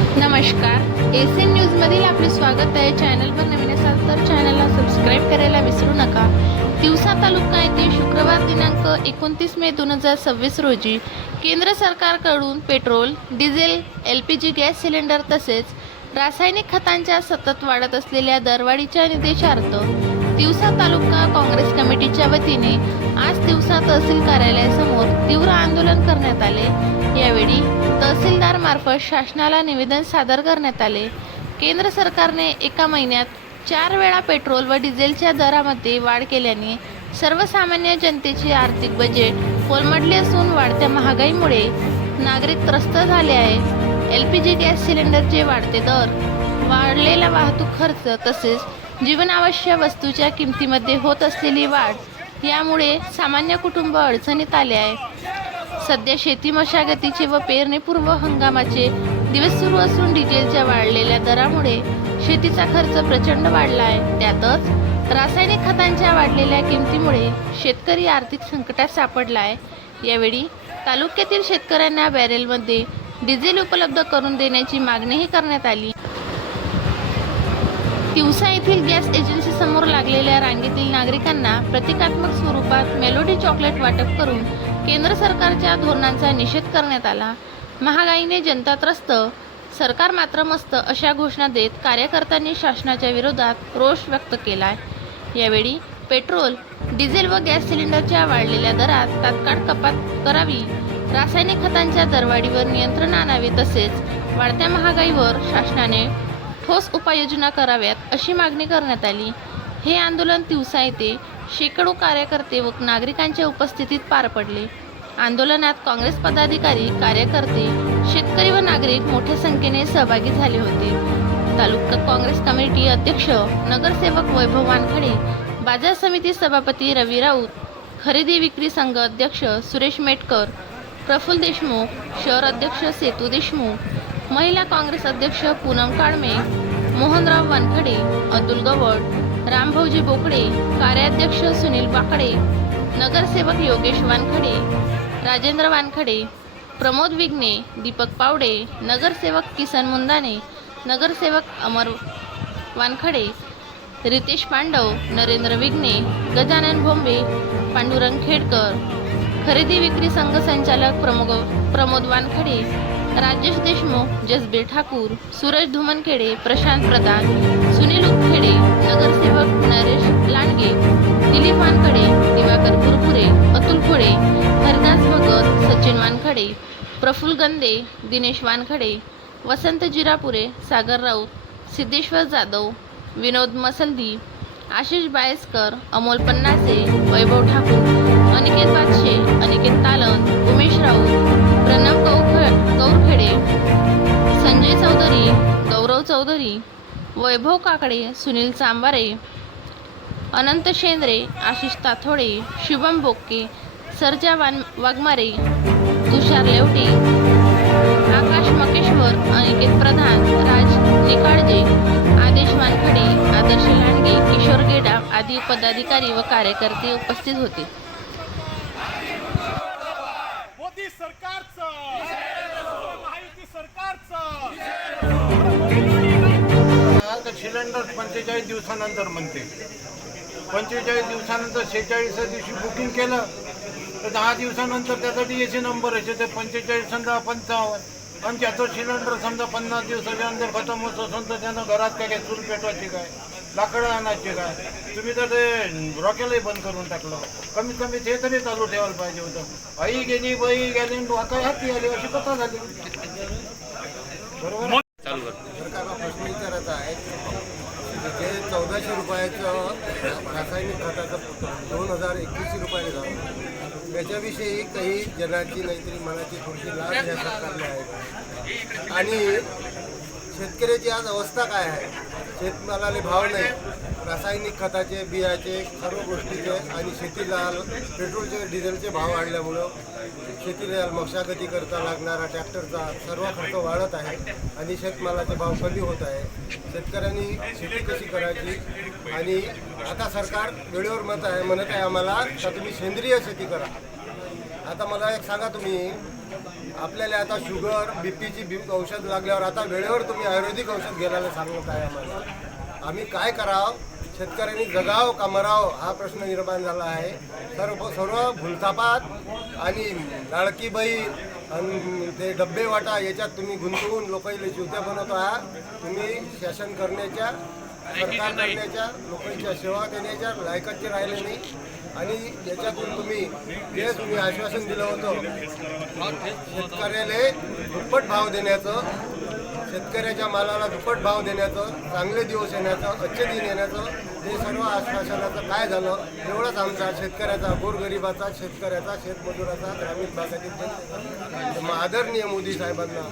नमस्कार, एसएन न्यूजमधील आपले स्वागत आहे। चॅनलवर नवीन असाल तर चॅनलला सबस्क्राईब करायला विसरू नका। तिवसा तालुका येथे शुक्रवार दिनांक 29 मे 2026 रोजी केंद्र सरकारकडून petrol, diesel, LPG gas cylinder तसेच रासायनिक खतांच्या सतत वाढत असलेल्या दरवाढीच्या निषेधार्थ तिवसा तालुका काँग्रेस कमिटीच्या वतीने आज तिवसा तहसील कार्यालयासमोर तीव्र आंदोलन करण्यात आले। यावेळी तहसीलदार मार्फत शासनाला निवेदन सादर करण्यात आले। केंद्र सरकारने एका महिन्यात 4 वेळा पेट्रोल व डिझेलच्या दरामध्ये वाढ केल्याने सर्वसामान्य जनतेचे आर्थिक बजेट कोलमडले असून वाढत्या महागाईमुळे नागरिक त्रस्त झाले आहे। एलपीजी गॅस सिलेंडरचे वाढते दर, वाढलेला वाहतूक खर्च तसेच जीवनावश्यक वस्तूच्या किमतीमध्ये होत असलेली वाढ यामुळे सामान्य कुटुंब अडचणीत आले आहे। सध्या शेती मशागतीचे व पेरणीपूर्व हंगामाचे दिवस सुरू असून डिझेलच्या वाढलेल्या दरामुळे शेतीचा खर्च प्रचंड वाढला आहे। त्यातच रासायनिक खतांच्या वाढलेल्या किमतीमुळे शेतकरी आर्थिक संकटात सापडला आहे। यावेळी तालुक्यातील शेतकऱ्यांना बॅरेलमध्ये डिझेल उपलब्ध करून देण्याची मागणीही करण्यात आली। तिवसा येथील गॅस एजन्सी समोर लागलेल्या रांगेतील नागरिकांना प्रतिकात्मक स्वरूपात मेलोडी चॉकलेट वाटप करून केंद्र सरकारच्या धोरणांचा निषेध करण्यात आला। महागाईने जनता त्रस्त, सरकार मात्र मस्त अशा घोषणा देत कार्यकर्त्यांनी शासनाच्या विरोधात रोष व्यक्त केला। यावेळी पेट्रोल, डिझेल व गॅस सिलेंडरच्या वाढलेल्या दरात तात्काळ कपात करावी, रासायनिक खतांच्या दरवाढीवर नियंत्रण आणावे तसेच वाढत्या महागाईवर शासनाने ठोस उपाययोजना कराव्यात अशी मागणी करण्यात आली। हे आंदोलन तिवसा येथे शेकडो कार्यकर्ते व नागरिकांच्या उपस्थितीत पार पडले। आंदोलनात काँग्रेस पदाधिकारी, कार्यकर्ते, शेतकरी व नागरिक मोठ्या संख्येने सहभागी झाले होते। तालुका काँग्रेस कमिटी अध्यक्ष नगरसेवक वैभव वानखडे, बाजार समिती सभापती रवी राऊत, खरेदी विक्री संघ अध्यक्ष सुरेश मेटकर, प्रफुल्ल देशमुख, शहर अध्यक्ष सेतू देशमुख, महिला काँग्रेस अध्यक्ष पूनम काळमे, मोहनराव वानखडे, अतुल गवड, रामभाऊजी बोकडे, कार्याध्यक्ष सुनील बाकडे, नगरसेवक योगेश वानखडे, राजेंद्र वानखडे, प्रमोद विघ्ने, दीपक पावडे, नगरसेवक किसन मुंदाने, नगरसेवक अमर वानखडे, रितेश पांडव, नरेंद्र विघ्ने, गजानन भोंबे, पांडुरंग खेडकर, खरेदी विक्री संघ संचालक प्रमोद वानखडे, राजेश देशमुख, जसबीर ठाकूर, सूरज धुमनखेडे, प्रशांत प्रधान, सुनील उत्खेडे, नगरसेवक नरेश लांडगे, दिलीप वानखडे, दिवाकर कुरकुरे, अतुल खोडे, हरिदास भगत, सचिन वानखडे, प्रफुल्ल गंदे, दिनेश वानखडे, वसंत जिरापुरे, सागर राऊत, सिद्धेश्वर जाधव, विनोद मसलदी, आशिष बायस्कर, अमोल पन्नासे, वैभव ठाकूर, अनिकेत बादशे, अनिकेत तालन, उमेश राऊत, प्रणव गौरखेडे, संजय चौधरी, गौरव चौधरी, वैभव काकडे, सुनील चांबारे, अनंत शेंद्रे, आशिष ताथोडे, शुभम बोक्के, सर्जा वाघमारे, तुषार लेवटे, आकाश मकेश्वर, अनिकेत प्रधान, राज निकाळजे, आदेश वानखडे, आदर्श लांडगे, किशोर गेडा आदी पदाधिकारी व कार्यकर्ते उपस्थित होते। मोदी सरकारचं, महायुती सरकारचं सिलेंडर 45 दिवसानंतर म्हणते, 45 दिवसानंतर 46 दिवशी बुकिंग केलं तर 10 दिवसानंतर त्याचा DAC नंबर आहे ते 45 समजा 55 आणि त्याचं सिलेंडर समजा 50 दिवसाच्या नंतर खतम होत असेल तर त्यानं घरात काय चूल पेटवायची काय, लाकडं आणायचे काय, तुम्ही तर ते रॉकेलही बंद करून टाकलं। कमीत कमी ते तरी चालू ठेवायला पाहिजे होतं। आई गेली, बाई गेली, डोका हाती आली अशी कथा झाली। बरोबर सरकारला प्रश्न विचारायचा आहे जे 1400 रुपयाचं रासायनिक खताचं 2021 रुपयाने झालं, त्याच्याविषयी काही जनाची नाहीतरी मनाची थोडीशी लाज या सरकारने आहे। आणि शेतकऱ्याची आज अवस्था काय आहे, शेतमालाला भाव नाही, रासायनिक खताचे, बियाचे, सर्व गोष्टीचे आणि शेतीला पेट्रोलचे, डिझेलचे भाव वाढल्यामुळं शेतीला मशागती करता लागणारा ट्रॅक्टरचा सर्व खर्च वाढत आहे आणि शेतमालाचे भाव कमी होत आहे। शेतकऱ्यांनी शेती कशी करायची आणि आता सरकार वेळेवर म्हणत आहे आम्हाला का तुम्ही सेंद्रिय शेती करा। आता मला एक सांगा, तुम्ही आपल्याला आता शुगर बीपीची औषध लागल्यावर आता वेळेवर तुम्ही आयुर्वेदिक औषध घ्यायला सांगत आहे आम्हाला. आम्ही काय करावं, शेतकऱ्यांनी जगाव का मराव हा प्रश्न निर्माण झाला आहे. सर्व भूलथापात आणि लाडकी बहीण आणि ते डब्बे वाटा याच्यात तुम्ही गुंतवून लोकांना जीवत्या बनवत आहात. तुम्ही शासन करण्याच्या, सरकार करण्याच्या, लोकांच्या सेवा देण्याच्या लायकाचे राहिले नाही. आणि याच्यातून तुम्ही आश्वासन दिलं होतं शेतकऱ्याला दुप्पट भाव देण्याचं, शेतकऱ्याच्या मालाला दुप्पट भाव देण्याचं, चांगले दिवस येण्याचं, अच्छे दिन येण्याचं, हे सर्व आश्वासनाचं काय झालं? एवढाच आमचा शेतकऱ्याचा, गोरगरिबाचा, शेतकऱ्याचा, शेतमजुराचा, ग्रामीण भागातील जनतेचा आदरणीय मोदी साहेबांना